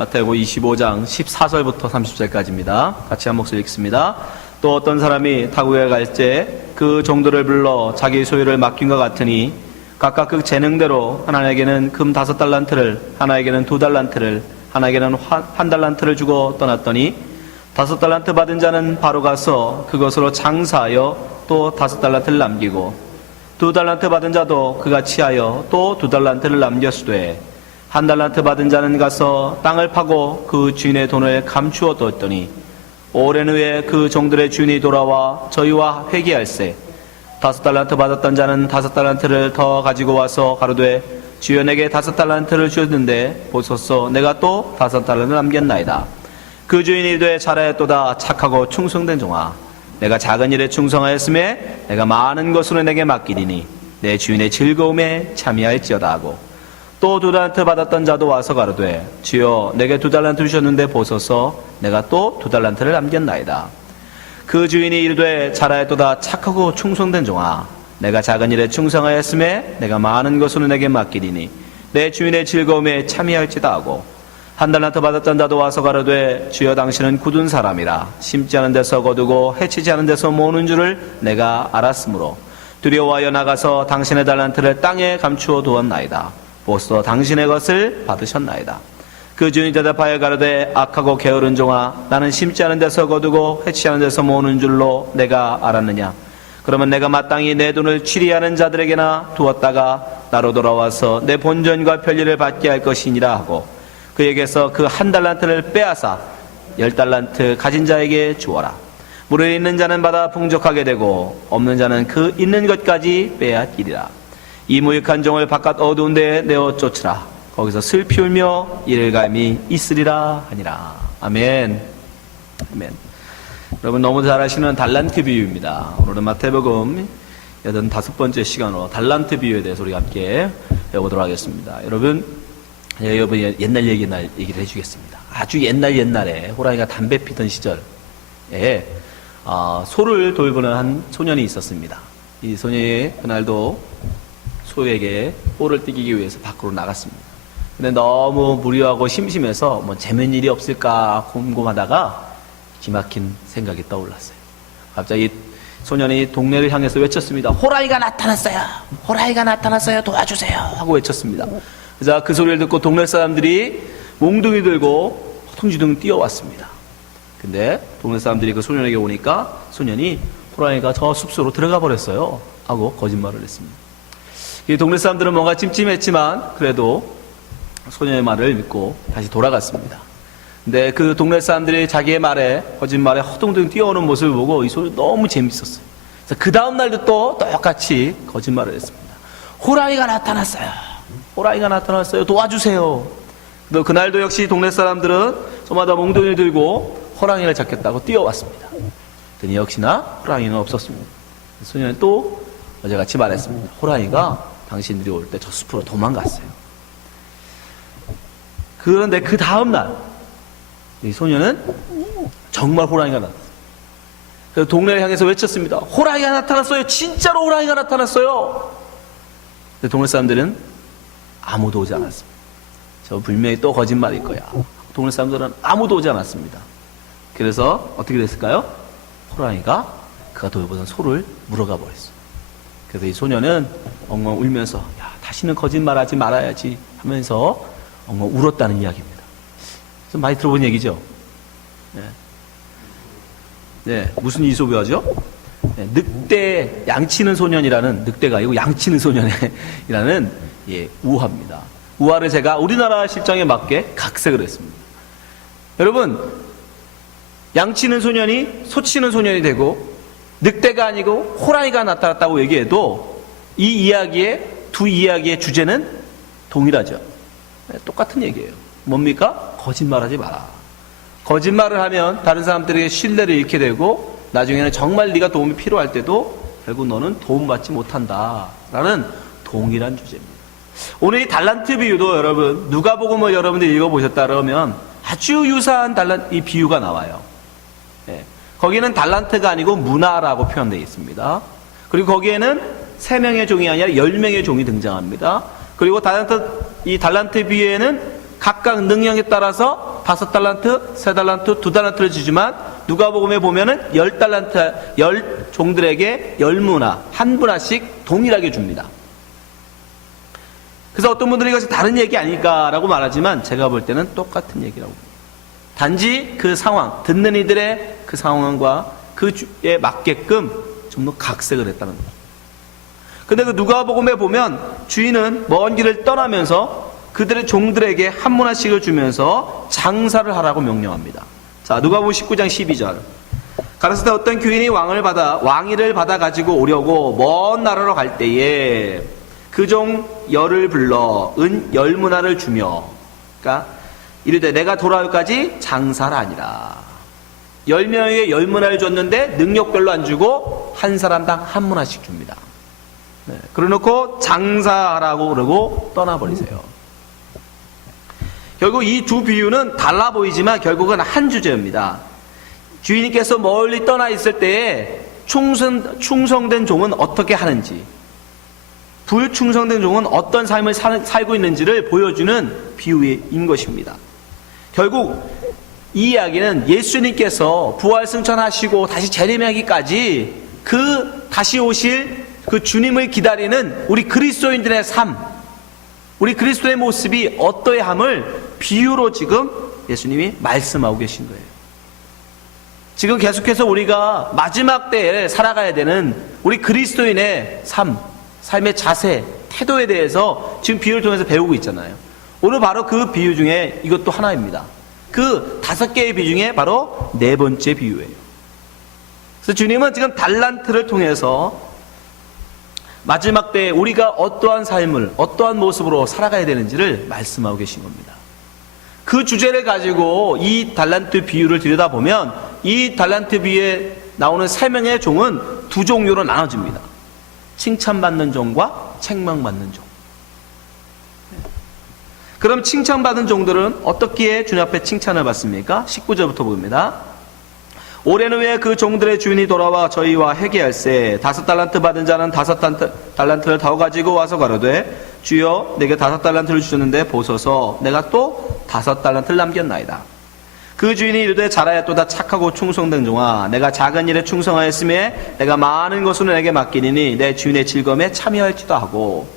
마태복음 25장 14절부터 30절까지입니다. 같이 한 목소리 읽습니다. 또 어떤 사람이 타국에 갈 때 그 종들을 불러 자기 소유를 맡긴 것 같으니 각각 그 재능대로 하나에게는 금 5달란트를, 하나에게는 2달란트를, 하나에게는 1달란트를 주고 떠났더니 5달란트 받은 자는 바로 가서 그것으로 장사하여 또 5달란트를 남기고 2달란트 받은 자도 그같이 하여 또 2달란트를 남겼으되 1달란트 받은 자는 가서 땅을 파고 그 주인의 돈을 감추어 뒀더니 오랜 후에 그 종들의 주인이 돌아와 저희와 회개할세 5달란트 받았던 자는 5달란트를 더 가지고 와서 가로되 주여 내게 5달란트를 주었는데 보소서 내가 또 5달란트를 남겼나이다. 그 주인이 이르되 잘하였도다 착하고 충성된 종아 내가 작은 일에 충성하였음에 내가 많은 것으로 내게 맡기리니 내 주인의 즐거움에 참여할지어다 하고 또 2달란트 받았던 자도 와서 가로되 주여 내게 2달란트 주셨는데 보소서 내가 또 2달란트를 남겼나이다. 그 주인이 이르되 잘하였도다 착하고 충성된 종아 내가 작은 일에 충성하였음에 내가 많은 것으로 내게 맡기리니 내 주인의 즐거움에 참여할지다 하고 1달란트 받았던 자도 와서 가로되 주여 당신은 굳은 사람이라 심지 않은 데서 거두고 해치지 않은 데서 모으는 줄을 내가 알았으므로 두려워하여 나가서 당신의 달란트를 땅에 감추어 두었나이다. 보소 당신의 것을 받으셨나이다. 그 주인이 대답하여 가로되 악하고 게으른 종아 나는 심지 않은 데서 거두고 해치지 않은 데서 모으는 줄로 내가 알았느냐. 그러면 내가 마땅히 내 돈을 취리하는 자들에게나 두었다가 나로 돌아와서 내 본전과 편리를 받게 할 것이니라 하고 그에게서 그 1달란트를 빼앗아 10달란트 가진 자에게 주어라. 물에 있는 자는 받아 풍족하게 되고 없는 자는 그 있는 것까지 빼앗기리라. 이 무익한 종을 바깥 어두운 데에 내어 쫓으라. 거기서 슬피 울며 이를감이 있으리라 하니라. 아멘. 아멘. 여러분 너무 잘 아시는 달란트 비유입니다. 오늘은 마태복음 85번째 시간으로 달란트 비유에 대해서 우리 함께 배워보도록 하겠습니다. 여러분 옛날 얘기를 해주겠습니다. 아주 옛날에 호랑이가 담배 피던 시절에 소를 돌보는 한 소년이 있었습니다. 이 소년이 그날도 소에게 뽀를 띠기기 위해서 밖으로 나갔습니다. 근데 너무 무료하고 심심해서 뭐 재밌는 일이 없을까 궁금하다가 기막힌 생각이 떠올랐어요. 갑자기 소년이 동네를 향해서 외쳤습니다. 호랑이가 나타났어요. 호랑이가 나타났어요. 도와주세요. 하고 외쳤습니다. 그래서 그 소리를 듣고 동네 사람들이 몽둥이 들고 허둥지둥 뛰어왔습니다. 근데 동네 사람들이 그 소년에게 오니까 소년이 호랑이가 저 숲속으로 들어가 버렸어요. 하고 거짓말을 했습니다. 이 동네 사람들은 뭔가 찜찜했지만 그래도 소년의 말을 믿고 다시 돌아갔습니다. 근데 그 동네 사람들이 자기의 말에 거짓말에 허둥둥 뛰어오는 모습을 보고 이 소리 너무 재밌었어요. 그래서 그 다음 날도 또 똑같이 거짓말을 했습니다. 호랑이가 나타났어요. 호랑이가 나타났어요. 도와주세요. 또 그날도 역시 동네 사람들은 저마다 몽둥이를 들고 호랑이를 잡겠다고 뛰어왔습니다. 그랬더니 역시나 호랑이는 없었습니다. 소년은 또 어제같이 말했습니다. 호랑이가 당신들이 올 때 저 숲으로 도망갔어요. 그런데 그 다음날 이 소년은 정말 호랑이가 나타났어요. 그래서 동네를 향해서 외쳤습니다. 호랑이가 나타났어요. 진짜로 호랑이가 나타났어요. 근데 동네 사람들은 아무도 오지 않았습니다. 저 분명히 또 거짓말일 거야. 동네 사람들은 아무도 오지 않았습니다. 그래서 어떻게 됐을까요? 호랑이가 그가 돌보던 소를 물어가 버렸어요. 그래서 이 소년은 엉엉 울면서 야, 다시는 거짓말하지 말아야지 하면서 엉엉 울었다는 이야기입니다. 좀 많이 들어본 얘기죠? 네, 무슨 이솝이죠? 네, 늑대 양치는 소년이라는 늑대가 아니고 양치는 소년이라는 우화입니다. 우화를 제가 우리나라 실정에 맞게 각색을 했습니다. 여러분, 양치는 소년이 소치는 소년이 되고 늑대가 아니고 호랑이가 나타났다고 얘기해도 이 이야기의 두 이야기의 주제는 동일하죠. 네, 똑같은 얘기예요. 뭡니까? 거짓말하지 마라. 거짓말을 하면 다른 사람들에게 신뢰를 잃게 되고 나중에는 정말 네가 도움이 필요할 때도 결국 너는 도움받지 못한다 라는 동일한 주제입니다. 오늘 이 달란트 비유도 여러분 누가복음을 여러분들이 읽어보셨다 그러면 아주 유사한 이 비유가 나와요. 네. 거기는 달란트가 아니고 문화라고 표현되어 있습니다. 그리고 거기에는 3명의 종이 아니라 10명의 종이 등장합니다. 그리고 이 달란트 비유에는 각각 능력에 따라서 5달란트, 3달란트, 2달란트를 주지만 누가복음에 보면은 10달란트, 10종들에게 10문화, 한 문화씩 동일하게 줍니다. 그래서 어떤 분들이 이것이 다른 얘기 아닐까라고 말하지만 제가 볼 때는 똑같은 얘기라고 봅니다. 단지 그 상황, 듣는 이들의 그 상황과 그에 맞게끔 좀 더 각색을 했다는 거죠. 근데 그 누가복음에 보면 주인은 먼 길을 떠나면서 그들의 종들에게 한 문화씩을 주면서 장사를 하라고 명령합니다. 자, 누가복음 19장 12절. 가라사대 어떤 교인이 왕위를 받아 가지고 오려고 먼 나라로 갈 때에 그 종 열을 불러 은 10문화를 주며, 그러니까 이르되 내가 돌아올까지 장사를 하니라. 10명에게 10문화를 줬는데 능력별로 안 주고 한 사람당 한 문화씩 줍니다. 네, 그래놓고 장사하라고 그러고 떠나버리세요. 결국 이 두 비유는 달라 보이지만 결국은 한 주제입니다. 주인님께서 멀리 떠나 있을 때에 충성된 종은 어떻게 하는지, 불충성된 종은 어떤 삶을 살고 있는지를 보여주는 비유인 것입니다. 결국 이 이야기는 예수님께서 부활 승천하시고 다시 재림하기까지 그 다시 오실 그 주님을 기다리는 우리 그리스도인들의 삶, 우리 그리스도의 모습이 어떠함을 비유로 지금 예수님이 말씀하고 계신 거예요. 지금 계속해서 우리가 마지막 때에 살아가야 되는 우리 그리스도인의 삶의 자세, 태도에 대해서 지금 비유를 통해서 배우고 있잖아요. 오늘 바로 그 비유 중에 이것도 하나입니다. 그 5개의 비유 중에 바로 4번째 비유예요. 그래서 주님은 지금 달란트를 통해서 마지막 때에 우리가 어떠한 삶을, 어떠한 모습으로 살아가야 되는지를 말씀하고 계신 겁니다. 그 주제를 가지고 이 달란트 비유를 들여다보면 이 달란트 비유에 나오는 3명의 종은 2종류로 나눠집니다. 칭찬받는 종과 책망받는 종. 그럼 칭찬받은 종들은 어떻게 주님 앞에 칭찬을 받습니까? 19절부터 봅니다. 오랜 후에 그 종들의 주인이 돌아와 저희와 회개할세 5달란트 받은 자는 5달란트를 더 가지고 와서 가로되 주여 내게 5달란트를 주셨는데 보소서 내가 또 5달란트를 남겼나이다. 그 주인이 이르되 잘하였도다 착하고 충성된 종아 내가 작은 일에 충성하였음에 내가 많은 것을 내게 맡기니 내 주인의 즐거움에 참여할지도 하고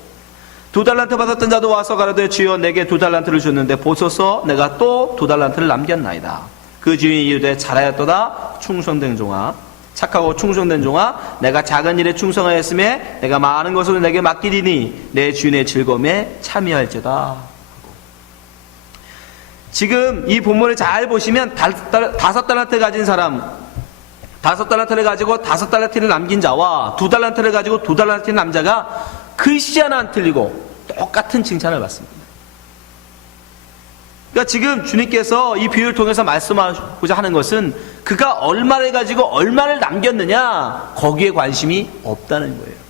2달란트 받았던 자도 와서 가로되 주여 내게 2달란트를 줬는데 보소서 내가 또 2달란트를 남겼나이다. 그 주인이 이르되 잘하였도다 충성된 종아 착하고 충성된 종아 내가 작은 일에 충성하였음에 내가 많은 것을 내게 맡기리니 내 주인의 즐거움에 참여할지다. 지금 이 본문을 잘 보시면 5달란트 가진 사람 5달란트를 가지고 5달란트를 남긴 자와 2달란트를 가지고 2달란트를 남자가 글씨 하나 안 틀리고 똑같은 칭찬을 받습니다. 그러니까 지금 주님께서 이 비유를 통해서 말씀하고자 하는 것은 그가 얼마를 가지고 얼마를 남겼느냐 거기에 관심이 없다는 거예요.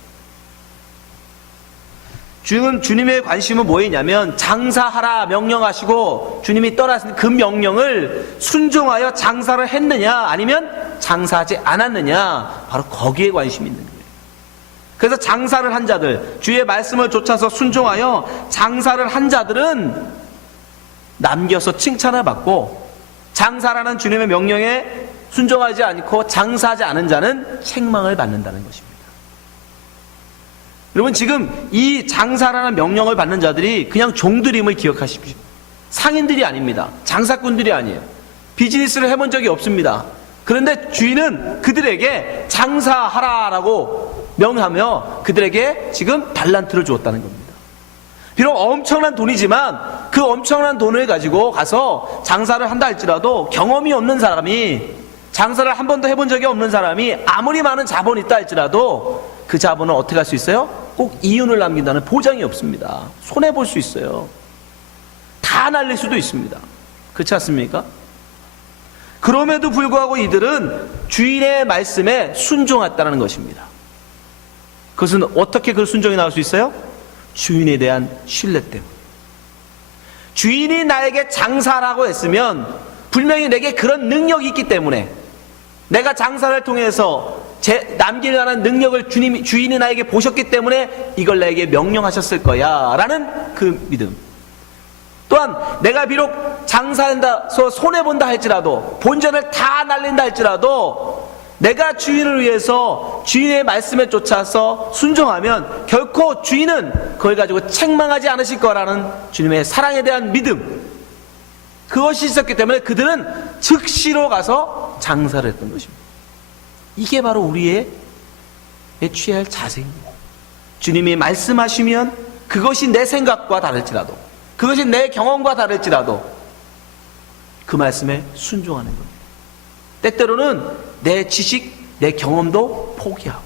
지금 주님의 관심은 뭐였냐면 장사하라 명령하시고 주님이 떠나신 그 명령을 순종하여 장사를 했느냐 아니면 장사하지 않았느냐 바로 거기에 관심이 있는 거예요. 그래서 장사를 한 자들, 주의 말씀을 좇아서 순종하여 장사를 한 자들은 남겨서 칭찬을 받고 장사라는 주님의 명령에 순종하지 않고 장사하지 않은 자는 책망을 받는다는 것입니다. 여러분 지금 이 장사라는 명령을 받는 자들이 그냥 종들임을 기억하십시오. 상인들이 아닙니다. 장사꾼들이 아니에요. 비즈니스를 해본 적이 없습니다. 그런데 주인은 그들에게 장사하라라고 명하며 그들에게 지금 달란트를 주었다는 겁니다. 비록 엄청난 돈이지만 그 엄청난 돈을 가지고 가서 장사를 한다 할지라도 경험이 없는 사람이 장사를 한 번도 해본 적이 없는 사람이 아무리 많은 자본이 있다 할지라도 그 자본을 어떻게 할 수 있어요? 꼭 이윤을 남긴다는 보장이 없습니다. 손해볼 수 있어요. 다 날릴 수도 있습니다. 그렇지 않습니까? 그럼에도 불구하고 이들은 주인의 말씀에 순종했다는 것입니다. 그것은 어떻게 그 순종이 나올 수 있어요? 주인에 대한 신뢰 때문에. 주인이 나에게 장사라고 했으면 분명히 내게 그런 능력이 있기 때문에 내가 장사를 통해서 남기려는 능력을 주인이 나에게 보셨기 때문에 이걸 나에게 명령하셨을 거야 라는 그 믿음. 또한 내가 비록 장사한다서 손해본다 할지라도, 본전을 다 날린다 할지라도 내가 주인을 위해서 주인의 말씀에 쫓아서 순종하면 결코 주인은 그걸 가지고 책망하지 않으실 거라는 주님의 사랑에 대한 믿음, 그것이 있었기 때문에 그들은 즉시로 가서 장사를 했던 것입니다. 이게 바로 우리의 취해야 할 자세입니다. 주님이 말씀하시면 그것이 내 생각과 다를지라도, 그것이 내 경험과 다를지라도 그 말씀에 순종하는 겁니다. 때때로는 내 지식, 내 경험도 포기하고.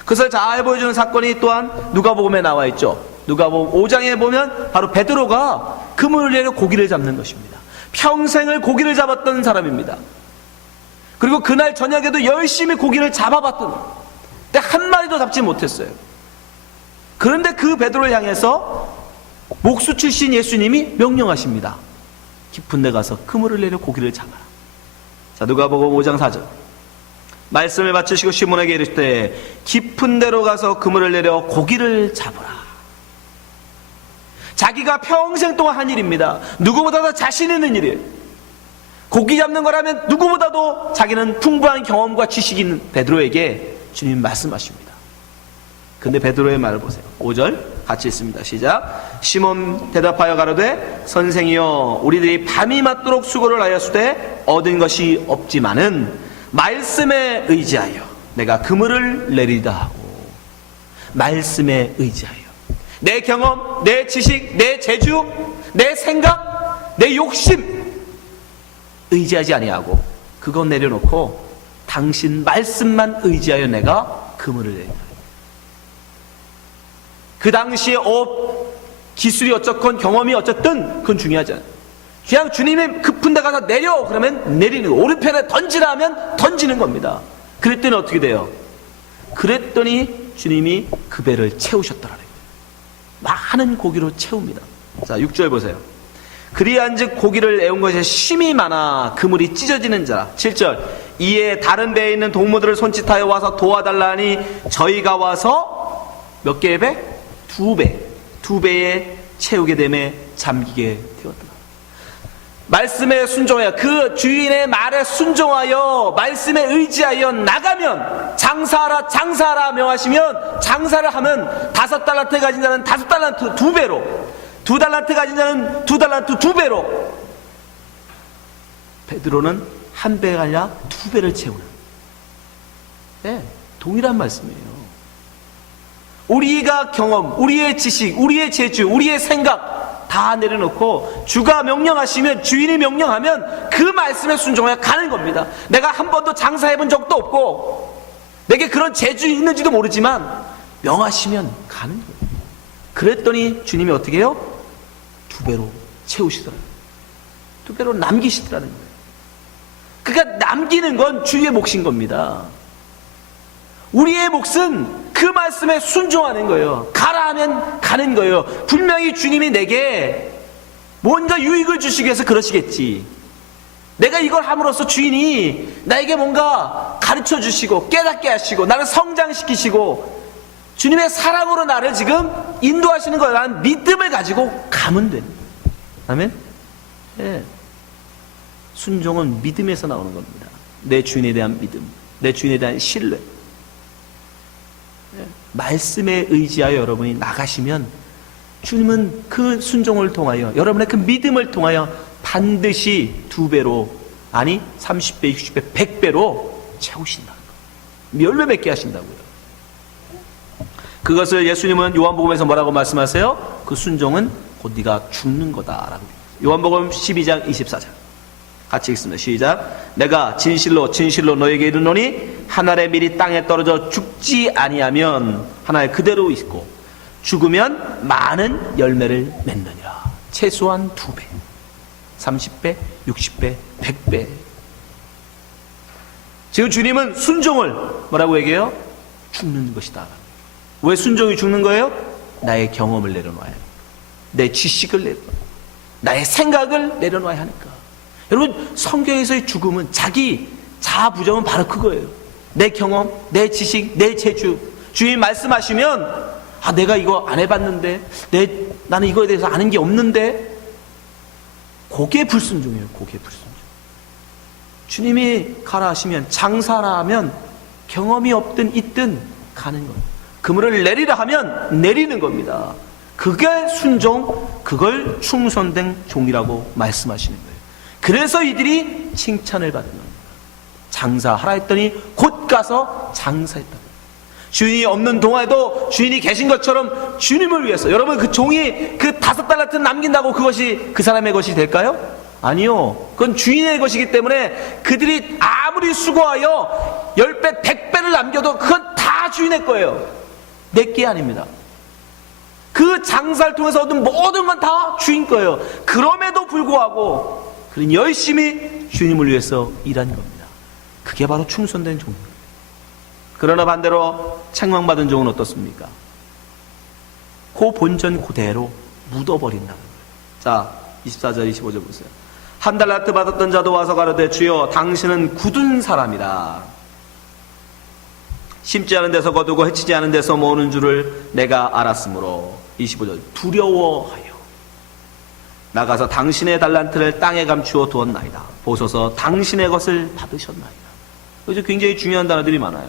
그것을 잘 보여주는 사건이 또한 누가복음에 나와 있죠. 누가복음 5장에 보면 바로 베드로가 그물을 내려 고기를 잡는 것입니다. 평생을 고기를 잡았던 사람입니다. 그리고 그날 저녁에도 열심히 고기를 잡아봤던, 근데 한 마리도 잡지 못했어요. 그런데 그 베드로를 향해서 목수 출신 예수님이 명령하십니다. 깊은 데 가서 그물을 내려 고기를 잡아라. 자, 누가복음 5장 4절. 말씀을 마치시고 시몬에게 이르시되 깊은 데로 가서 그물을 내려 고기를 잡으라. 자기가 평생 동안 한 일입니다. 누구보다도 자신 있는 일이에요. 고기 잡는 거라면 누구보다도 자기는 풍부한 경험과 지식이 있는 베드로에게 주님 말씀하십니다. 근데 베드로의 말을 보세요. 5절 같이 읽습니다. 시작. 시몬 대답하여 가로되 선생이여 우리들이 밤이 맞도록 수고를 하였으되 얻은 것이 없지만은 말씀에 의지하여 내가 그물을 내리다 하고. 말씀에 의지하여 내 경험, 내 지식, 내 재주, 내 생각, 내 욕심 의지하지 아니하고 그거 내려놓고 당신 말씀만 의지하여 내가 그물을 내린다. 그 당시에 기술이 어쨌건 경험이 어쨌든 그건 중요하지 않아요. 그냥 주님이 급한 데 가서 내려 그러면 내리는 거, 오른편에 던지라 하면 던지는 겁니다. 그랬더니 어떻게 돼요? 그랬더니 주님이 그 배를 채우셨더라는 거예요. 많은 고기로 채웁니다. 자, 6절 보세요. 그리한즉 고기를 애운 것이 심이 많아 그물이 찢어지는 자라. 7절. 이에 다른 배에 있는 동무들을 손짓하여 와서 도와달라니 저희가 와서 몇 개의 배? 두 배에 채우게 되매 잠기게 되었다. 말씀에 순종하여 그 주인의 말에 순종하여 말씀에 의지하여 나가면 장사하라 명하시면 장사를 하면 5달란트 가진 자는 5달란트 2배로, 2달란트 가진 자는 2달란트 2배로. 베드로는 한 배가 아니라 2배를 채우는, 네, 동일한 말씀이에요. 우리가 경험, 우리의 지식, 우리의 재주, 우리의 생각 다 내려놓고 주가 명령하시면, 주인이 명령하면 그 말씀에 순종하여 가는 겁니다. 내가 한 번도 장사해본 적도 없고 내게 그런 재주 있는지도 모르지만 명하시면 가는 거예요. 그랬더니 주님이 어떻게 해요? 2배로 채우시더라고요. 2배로 남기시더라는 거예요. 그러니까 남기는 건 주의 몫인 겁니다. 우리의 몫은 그 말씀에 순종하는 거예요. 가라 하면 가는 거예요. 분명히 주님이 내게 뭔가 유익을 주시기 위해서 그러시겠지. 내가 이걸 함으로써 주인이 나에게 뭔가 가르쳐 주시고 깨닫게 하시고 나를 성장시키시고 주님의 사랑으로 나를 지금 인도하시는 거라는 믿음을 가지고 가면 됩니다. 아멘? 예. 순종은 믿음에서 나오는 겁니다. 내 주인에 대한 믿음, 내 주인에 대한 신뢰. 말씀에 의지하여 여러분이 나가시면 주님은 그 순종을 통하여, 여러분의 그 믿음을 통하여 반드시 2배로, 아니 30배, 60배, 100배로 채우신다. 열매 맺게 하신다고요. 그것을 예수님은 요한복음에서 뭐라고 말씀하세요? 그 순종은 곧 네가 죽는 거다라고. 요한복음 12장 24절 같이 읽습니다. 시작. 내가 진실로 진실로 너에게 이르노니 한 알의 밀이 땅에 떨어져 죽지 아니하면 한 알 그대로 있고 죽으면 많은 열매를 맺느니라. 최소한 2배, 30배, 60배, 100배. 지금 주님은 순종을 뭐라고 얘기해요? 죽는 것이다. 왜 순종이 죽는 거예요? 나의 경험을 내려놔야, 내 지식을 내려놔야, 나의 생각을 내려놔야 하니까. 여러분, 성경에서의 죽음은, 자기 자아 부정은 바로 그거예요. 내 경험, 내 지식, 내 재주. 주님 말씀하시면 내가 이거 안 해봤는데, 나는 이거에 대해서 아는 게 없는데, 그게 불순종이에요. 그게 불순종. 주님이 가라 하시면, 장사라 하면 경험이 없든 있든 가는 겁니다. 그물을 내리라 하면 내리는 겁니다. 그게 순종, 그걸 충성된 종이라고 말씀하시는 거예요. 그래서 이들이 칭찬을 받는 겁니다. 장사하라 했더니 곧 가서 장사했다. 주인이 없는 동안에도 주인이 계신 것처럼 주님을 위해서, 여러분 그 종이 그 5달란트 남긴다고 그것이 그 사람의 것이 될까요? 아니요. 그건 주인의 것이기 때문에 그들이 아무리 수고하여 10배, 100배를 남겨도 그건 다 주인의 거예요. 내 게 아닙니다. 그 장사를 통해서 얻은 모든 건 다 주인 거예요. 그럼에도 불구하고 그는 열심히 주님을 위해서 일한 겁니다. 그게 바로 충성된 종입니다. 그러나 반대로 책망받은 종은 어떻습니까? 그 본전 그대로 묻어버린다는 거예요. 자, 24절 25절 보세요. 1달란트 받았던 자도 와서 가로되 주여 당신은 굳은 사람이라. 심지 않은 데서 거두고 해치지 않은 데서 모으는 줄을 내가 알았으므로. 25절 두려워하여 나가서 당신의 달란트를 땅에 감추어 두었나이다. 보소서 당신의 것을 받으셨나이다. 그래서 굉장히 중요한 단어들이 많아요.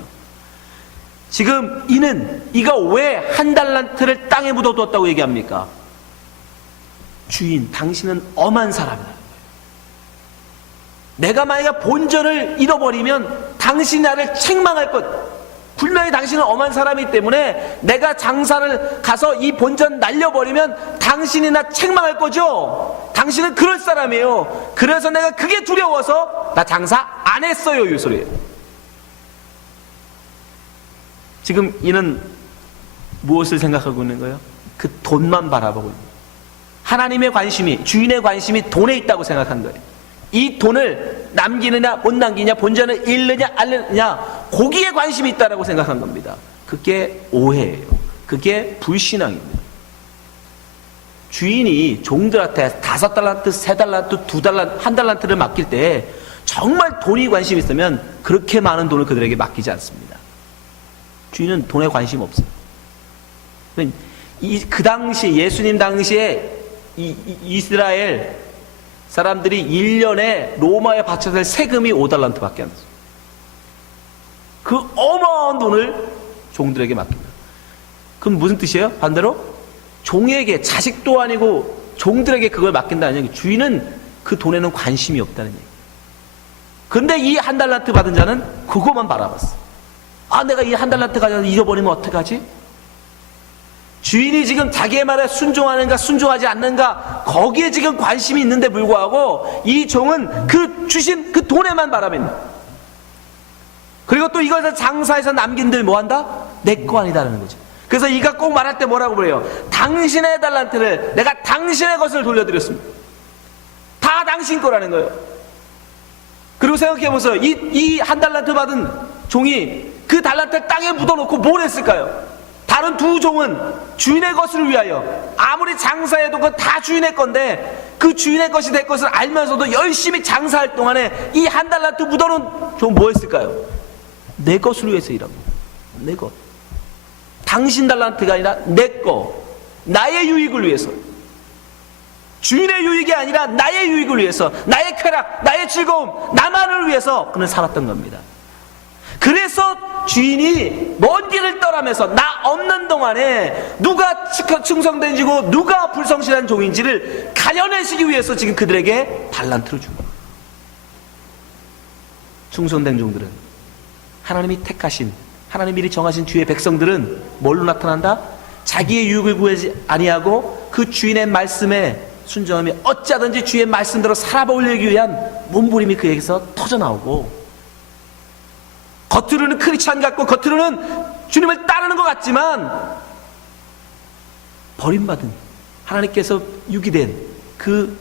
지금 이가 왜 1달란트를 땅에 묻어두었다고 얘기합니까? 주인, 당신은 엄한 사람이다. 내가 만약에 본전을 잃어버리면 당신이 나를 책망할 것. 분명히 당신은 엄한 사람이기 때문에 내가 장사를 가서 이 본전 날려버리면 당신이 나 책망할 거죠. 당신은 그럴 사람이에요. 그래서 내가 그게 두려워서 나 장사 안 했어요, 이 소리예요. 지금 이는 무엇을 생각하고 있는 거예요? 그 돈만 바라보고 있는 거예요. 하나님의 관심이, 주인의 관심이 돈에 있다고 생각한 거예요. 이 돈을 남기느냐 못 남기냐, 본전을 잃느냐 안 잃느냐, 거기에 관심이 있다고 생각한 겁니다. 그게 오해예요. 그게 불신앙입니다. 주인이 종들한테 5달란트, 3달란트, 2달란트, 1달란트를 맡길 때 정말 돈이 관심이 있으면 그렇게 많은 돈을 그들에게 맡기지 않습니다. 주인은 돈에 관심 없어요. 그 당시, 예수님 당시에 이스라엘 사람들이 1년에 로마에 바쳐야 될 세금이 5달란트밖에 안 됐어요. 그 어마어마한 돈을 종들에게 맡깁니다. 그럼 무슨 뜻이에요? 반대로 종에게, 자식도 아니고 종들에게 그걸 맡긴다는 얘기. 주인은 그 돈에는 관심이 없다는 얘기. 그런데 이 1달란트 받은 자는 그것만 바라봤어. 아, 내가 이 1달란트 가져서 잃어버리면 어떡하지? 주인이 지금 자기의 말에 순종하는가 순종하지 않는가, 거기에 지금 관심이 있는데 불구하고 이 종은 그 주신 그 돈에만 바라봅니다. 그리고 또 이것을 장사해서 남긴들 뭐한다? 내 거 아니다라는 거죠. 그래서 이가 꼭 말할 때 뭐라고 그래요? 당신의 달란트를, 내가 당신의 것을 돌려드렸습니다. 다 당신 거라는 거예요. 그리고 생각해보세요. 이 1달란트 받은 종이 그 달란트를 땅에 묻어놓고 뭘 했을까요? 다른 2종은 주인의 것을 위하여 아무리 장사해도 그건 다 주인의 건데, 그 주인의 것이 될 것을 알면서도 열심히 장사할 동안에 이 1달란트 묻어놓은 종 뭐 했을까요? 내 것을 위해서 일합니다. 내 것. 당신 달란트가 아니라 내 거, 나의 유익을 위해서, 주인의 유익이 아니라 나의 유익을 위해서, 나의 쾌락, 나의 즐거움, 나만을 위해서 그는 살았던 겁니다. 그래서 주인이 먼 길을 떠나면서 나 없는 동안에 누가 충성된지고 누가 불성실한 종인지를 가려내시기 위해서 지금 그들에게 달란트를 준 겁니다. 충성된 종들은, 하나님이 택하신, 하나님 미리 정하신 주의 백성들은 뭘로 나타난다? 자기의 유익을 구하지 아니하고 그 주인의 말씀에 순종하며 어찌하든지 주의 말씀대로 살아보려기 위한 몸부림이 그에게서 터져나오고, 겉으로는 크리스찬 같고 겉으로는 주님을 따르는 것 같지만 버림받은, 하나님께서 유기된 그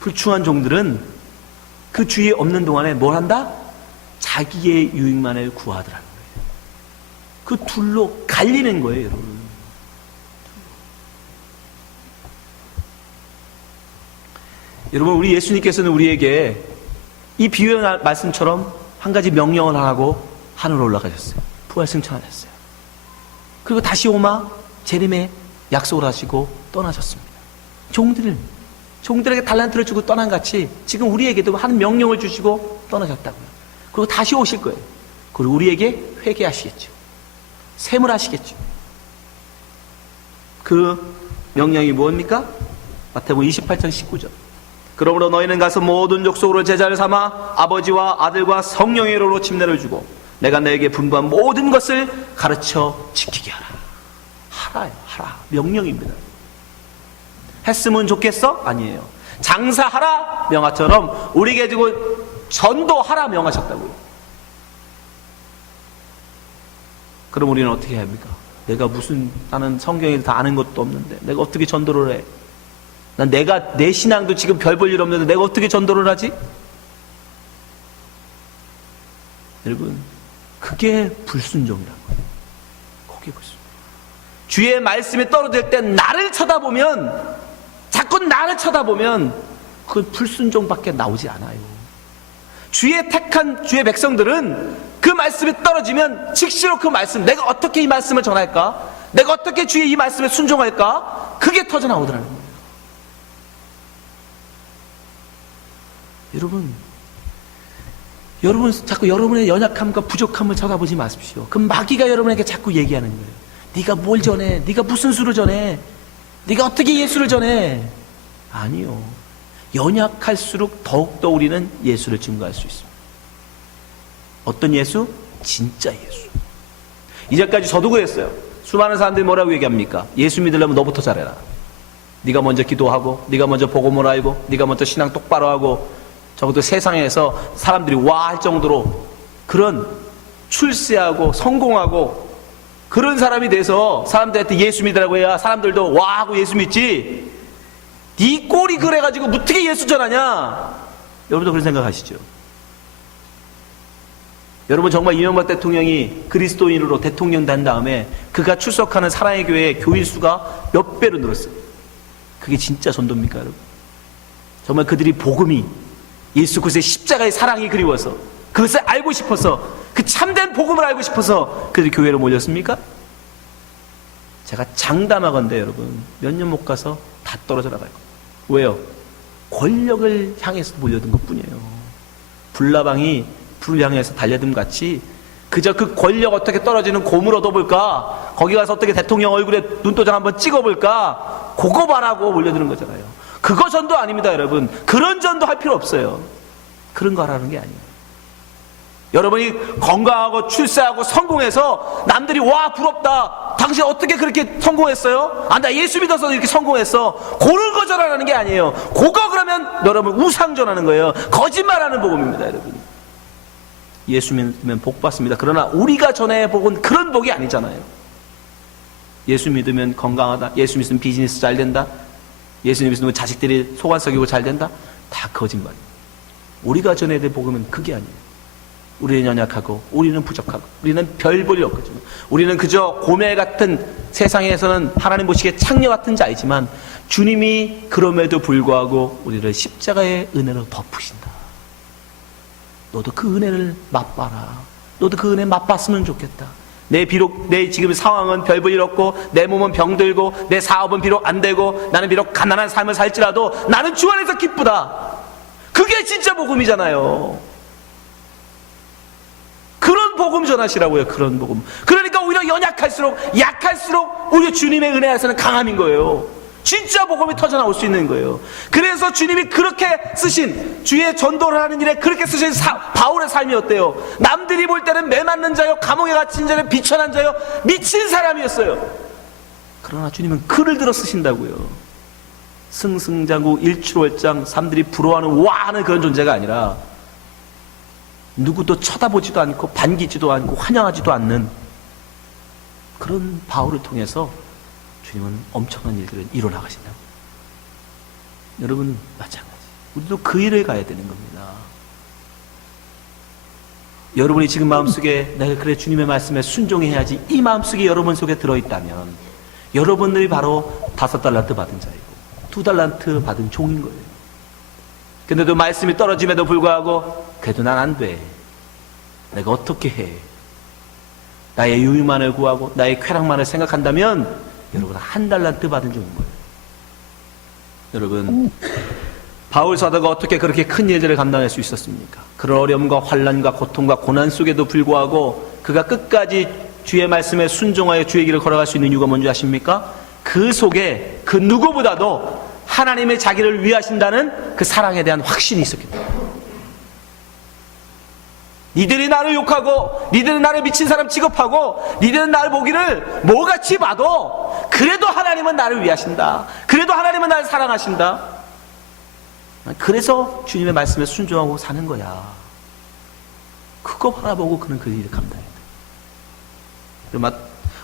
불충한 종들은 그 주위에 없는 동안에 뭘 한다? 자기의 유익만을 구하더라는 거예요. 그 둘로 갈리는 거예요, 여러분. 여러분, 우리 예수님께서는 우리에게 이 비유의 말씀처럼 한 가지 명령을 하고 하늘로 올라가셨어요. 부활 승천하셨어요. 그리고 다시 오마 재림의 약속을 하시고 떠나셨습니다. 종들은 종들에게 달란트를 주고 떠난 같이 지금 우리에게도 한 명령을 주시고 떠나셨다고요. 그리고 다시 오실 거예요. 그리고 우리에게 회개하시겠죠. 세물하시겠죠. 그 명령이 무엇입니까? 마태복음 28장 19절. 그러므로 너희는 가서 모든 족속으로 제자를 삼아 아버지와 아들과 성령의 이름으로 침례를 주고 내가 너에게 분부한 모든 것을 가르쳐 지키게 하라. 하라요. 하라. 명령입니다. 했으면 좋겠어? 아니에요. 장사하라 명하처럼 우리에게 주고 전도하라 명하셨다고요. 그럼 우리는 어떻게 해야 합니까? 나는 성경에 다 아는 것도 없는데 내가 어떻게 전도를 해? 내 신앙도 지금 별 볼 일 없는데 내가 어떻게 전도를 하지? 여러분, 그게 불순종이라고요. 그게 불순종. 주의 말씀이 떨어질 때 자꾸 나를 쳐다보면 그 불순종밖에 나오지 않아요. 주의 택한 주의 백성들은 그 말씀이 떨어지면 즉시로 그 말씀, 내가 어떻게 이 말씀을 전할까? 내가 어떻게 주의 이 말씀에 순종할까? 그게 터져 나오더라는 거예요. 여러분 자꾸 여러분의 연약함과 부족함을 쳐다보지 마십시오. 그 마귀가 여러분에게 자꾸 얘기하는 거예요. 네가 뭘 전해? 네가 무슨 수를 전해? 네가 어떻게 예수를 전해? 아니요. 연약할수록 더욱더 우리는 예수를 증거할 수 있습니다. 어떤 예수? 진짜 예수. 이제까지 저도 그랬어요. 수많은 사람들이 뭐라고 얘기합니까? 예수 믿으려면 너부터 잘해라. 네가 먼저 기도하고, 네가 먼저 복음을 알고, 네가 먼저 신앙 똑바로 하고, 적어도 세상에서 사람들이 와 할 정도로 그런 출세하고 성공하고 그런 사람이 돼서 사람들한테 예수 믿으라고 해야 사람들도 와 하고 예수 믿지. 네 꼴이 그래가지고 어떻게 예수 전하냐? 여러분도 그런 생각하시죠? 여러분, 정말 이명박 대통령이 그리스도인으로 대통령 된 다음에 그가 출석하는 사랑의 교회 교인 수가 몇 배로 늘었어요. 그게 진짜 전도입니까, 여러분? 정말 그들이 복음이 예수 그리스도의 십자가의 사랑이 그리워서 그것을 알고 싶어서 그 참된 복음을 알고 싶어서 그들이 교회로 몰렸습니까? 제가 장담하건대 여러분, 몇 년 못 가서 다 떨어져 나갈 거예요. 왜요? 권력을 향해서 몰려든 것뿐이에요. 불나방이 불을 향해서 달려든 같이 그저 그 권력 어떻게 떨어지는 고물 얻어볼까, 거기 가서 어떻게 대통령 얼굴에 눈도장 한번 찍어볼까, 그거 바라고 몰려드는 거잖아요. 그거 전도 아닙니다, 여러분. 그런 전도 할 필요 없어요. 그런 거 하라는 게 아니에요. 여러분이 건강하고 출세하고 성공해서 남들이 와 부럽다, 당신 어떻게 그렇게 성공했어요? 아, 나 예수 믿어서 이렇게 성공했어, 그런 거 전하라는 게 아니에요. 그거 그러면 여러분 우상 전하는 거예요. 거짓말하는 복음입니다, 여러분. 예수 믿으면 복 받습니다. 그러나 우리가 전해 복은 그런 복이 아니잖아요. 예수 믿으면 건강하다, 예수 믿으면 비즈니스 잘 된다, 예수 믿으면 자식들이 소관 썩이고 잘 된다, 다 거짓말이에요. 우리가 전해야 될 복음은 그게 아니에요. 우리는 연약하고 우리는 부족하고 우리는 별 볼 일 없거든요. 우리는 그저 고멜 같은, 세상에서는 하나님 보시기에 창녀 같은 자이지만 주님이 그럼에도 불구하고 우리를 십자가의 은혜로 덮으신다. 너도 그 은혜를 맛봐라. 너도 그 은혜 맛봤으면 좋겠다. 비록 내 지금 상황은 별 볼 일 없고 내 몸은 병들고 내 사업은 비록 안 되고 나는 비록 가난한 삶을 살지라도 나는 주 안에서 기쁘다. 그게 진짜 복음이잖아요. 그런 복음 전하시라고요. 그런 복음. 그러니까 오히려 약할수록 오히려 주님의 은혜 안에서는 강함인 거예요. 진짜 복음이 터져나올 수 있는 거예요. 그래서 주님이 그렇게 쓰신, 주의 전도를 하는 일에 그렇게 쓰신 바울의 삶이 어때요? 남들이 볼 때는 매 맞는 자요, 감옥에 갇힌 자요, 비천한 자요, 미친 사람이었어요. 그러나 주님은 글을 들어 쓰신다고요. 승승장구 일출월장, 사람들이 부러워하는 와 하는 그런 존재가 아니라 누구도 쳐다보지도 않고 반기지도 않고 환영하지도 않는 그런 바울을 통해서 주님은 엄청난 일들을 이뤄나가신다고. 여러분 마찬가지. 우리도 그 일을 가야 되는 겁니다. 여러분이 지금 마음속에 내가 그래 주님의 말씀에 순종해야지, 이 마음속에 여러분 속에 들어있다면 여러분들이 바로 5달란트 받은 자이고 2달란트 받은 종인 거예요. 근데도 말씀이 떨어짐에도 불구하고 그래도 난 안 돼, 내가 어떻게 해, 나의 유익만을 구하고 나의 쾌락만을 생각한다면 여러분 1달란트 받은 종인 거예요. 여러분, 바울 사도가 어떻게 그렇게 큰 일들을 감당할 수 있었습니까? 그런 어려움과 환난과 고통과 고난 속에도 불구하고 그가 끝까지 주의 말씀에 순종하여 주의 길을 걸어갈 수 있는 이유가 뭔지 아십니까? 그 속에 그 누구보다도 하나님의 자기를 위하신다는 그 사랑에 대한 확신이 있었기 때문에. 니들이 나를 욕하고 니들은 나를 미친 사람 취급하고 니들은 나를 보기를 뭐같이 봐도 그래도 하나님은 나를 위하신다. 그래도 하나님은 나를 사랑하신다. 그래서 주님의 말씀에 순종하고 사는 거야. 그거 바라보고 그는 그 일을 감당해야 돼.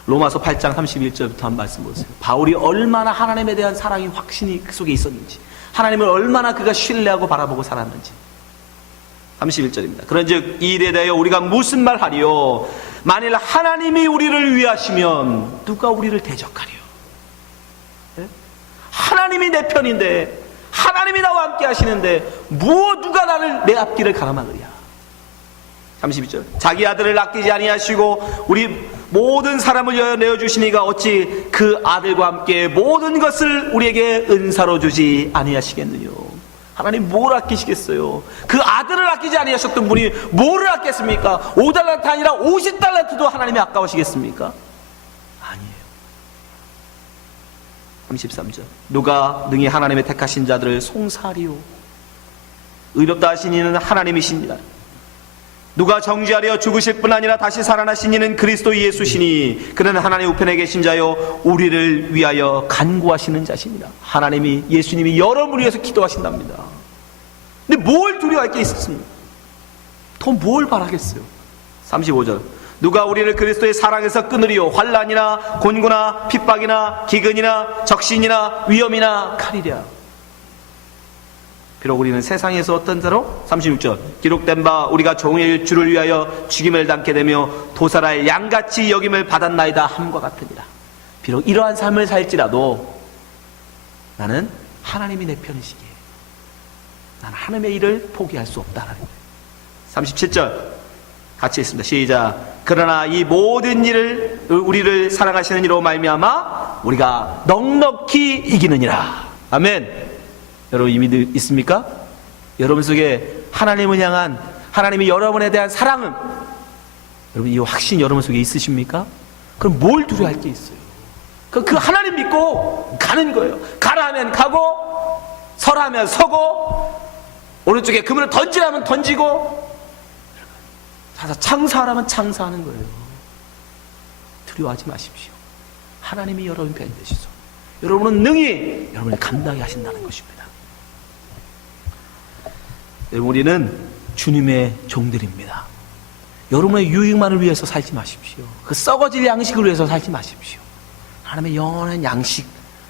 로마서 8장 31절부터 한 말씀 보세요. 바울이 얼마나 하나님에 대한 사랑이 확신이 그 속에 있었는지, 하나님을 얼마나 그가 신뢰하고 바라보고 살았는지. 31절입니다. 그런즉 이 일에 대하여 우리가 무슨 말하리요? 만일 하나님이 우리를 위하시면 누가 우리를 대적하리요? 네? 하나님이 내 편인데, 하나님이 나와 함께 하시는데 누가 나를 내 앞길을 가로막으랴. 32절. 자기 아들을 아끼지 아니하시고 우리 모든 사람을 위하여 내어주시니가 어찌 그 아들과 함께 모든 것을 우리에게 은사로 주지 아니하시겠느냐. 하나님 뭘 아끼시겠어요? 그 아들을 아끼지 아니하셨던 분이 뭐를 아꼈습니까? 5달란트 아니라 50달란트도 하나님이 아까우시겠습니까? 아니에요. 33절. 누가 능히 하나님의 택하신 자들을 송사하리요? 의롭다 하신 이는 하나님이십니다. 누가 정죄하려 죽으실 뿐 아니라 다시 살아나신 이는 그리스도 예수시니 그는 하나님 우편에 계신 자요 우리를 위하여 간구하시는 자십니다. 하나님이, 예수님이 여러분을 위해서 기도하신답니다. 근데 뭘 두려워할 게 있었습니까? 더 뭘 바라겠어요? 35절. 누가 우리를 그리스도의 사랑에서 끊으리요? 환난이나 곤고나 핍박이나 기근이나 적신이나 위험이나 칼이랴. 비록 우리는 세상에서 어떤 자로? 36절. 기록된 바 우리가 종의 주를 위하여 죽임을 당게 되며 도살할 양같이 여김을 받았나이다 함과 같으니라. 비록 이러한 삶을 살지라도 나는 하나님이 내 편이시기에 나는 하나님의 일을 포기할 수 없다라는 거예요. 37절 같이 있습니다. 시작. 그러나 이 모든 일을 우리를 사랑하시는 이로 말미암아 우리가 넉넉히 이기느니라. 아멘. 여러분 이미 있습니까? 여러분 속에 하나님을 향한, 하나님이 여러분에 대한 사랑은, 여러분 이 확신 여러분 속에 있으십니까? 그럼 뭘 두려워할 게 있어요? 그 하나님 믿고 가는 거예요. 가라 하면 가고, 서라 하면 서고, 오른쪽에 그물을 던지라면 던지고, 창사하라면 창사하는 거예요. 두려워하지 마십시오. 하나님이 여러분 편이 되시소. 여러분은 능히 여러분을 감당해 하신다는 것입니다. 여러분 우리는 주님의 종들입니다. 여러분의 유익만을 위해서 살지 마십시오. 그 썩어질 양식을 위해서 살지 마십시오. 하나님의 영원한 양식,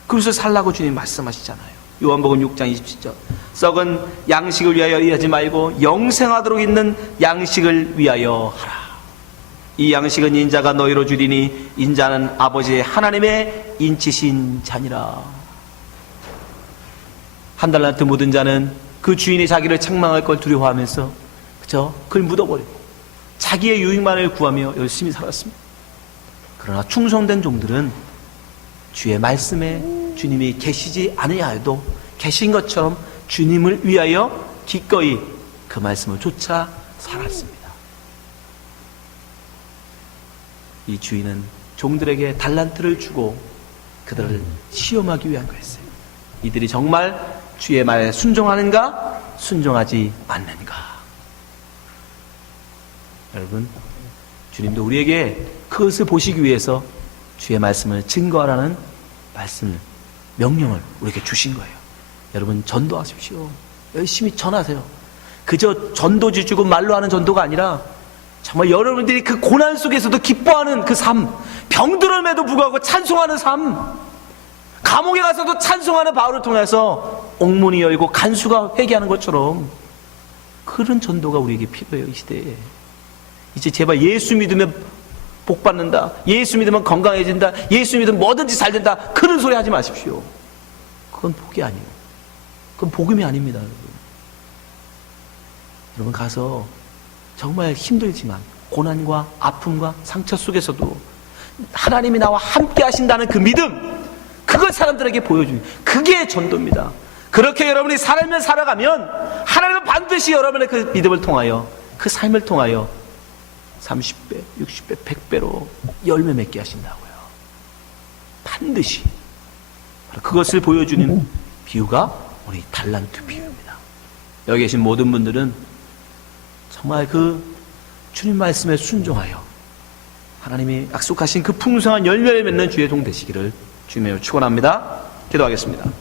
그래서 살라고 주님 말씀하시잖아요. 요한복음 6장 27절. 썩은 양식을 위하여 일하지 말고 영생하도록 있는 양식을 위하여 하라. 이 양식은 인자가 너희로 주리니 인자는 아버지 하나님의 인치신 자니라. 한 달란트 묻은 자는 그 주인이 자기를 책망할 걸 두려워하면서 그저 그걸 묻어버리고 자기의 유익만을 구하며 열심히 살았습니다. 그러나 충성된 종들은 주의 말씀에 주님이 계시지 않으야해도 계신 것처럼 주님을 위하여 기꺼이 그 말씀을 쫓아 살았습니다. 이 주인은 종들에게 달란트를 주고 그들을 시험하기 위한 거였어요. 이들이 정말 주의 말에 순종하는가, 순종하지 않는가. 여러분, 주님도 우리에게 그것을 보시기 위해서 주의 말씀을 증거하라는 말씀을, 명령을 우리에게 주신 거예요. 여러분 전도하십시오. 열심히 전하세요. 그저 전도지 주고 말로 하는 전도가 아니라 정말 여러분들이 그 고난 속에서도 기뻐하는 그 삶, 병들음에도 불구하고 찬송하는 삶, 감옥에 가서도 찬송하는 바울을 통해서 옥문이 열고 간수가 회개하는 것처럼 그런 전도가 우리에게 필요해요. 이 시대에 이제 제발 예수 믿으면 복 받는다, 예수 믿으면 건강해진다, 예수 믿으면 뭐든지 잘 된다, 그런 소리 하지 마십시오. 그건 복이 아니에요. 그건 복음이 아닙니다. 여러분 가서 정말 힘들지만 고난과 아픔과 상처 속에서도 하나님이 나와 함께 하신다는 그 믿음, 그걸 사람들에게 보여주는, 그게 전도입니다. 그렇게 여러분이 삶을 살아가면 하나님은 반드시 여러분의 그 믿음을 통하여, 그 삶을 통하여 30배, 60배, 100배로 열매 맺게 하신다고요. 반드시. 그것을 보여주는 비유가 우리 달란트 비유입니다. 여기 계신 모든 분들은 정말 그 주님 말씀에 순종하여 하나님이 약속하신 그 풍성한 열매를 맺는 주의 종 되시기를 주님의 축원합니다. 기도하겠습니다.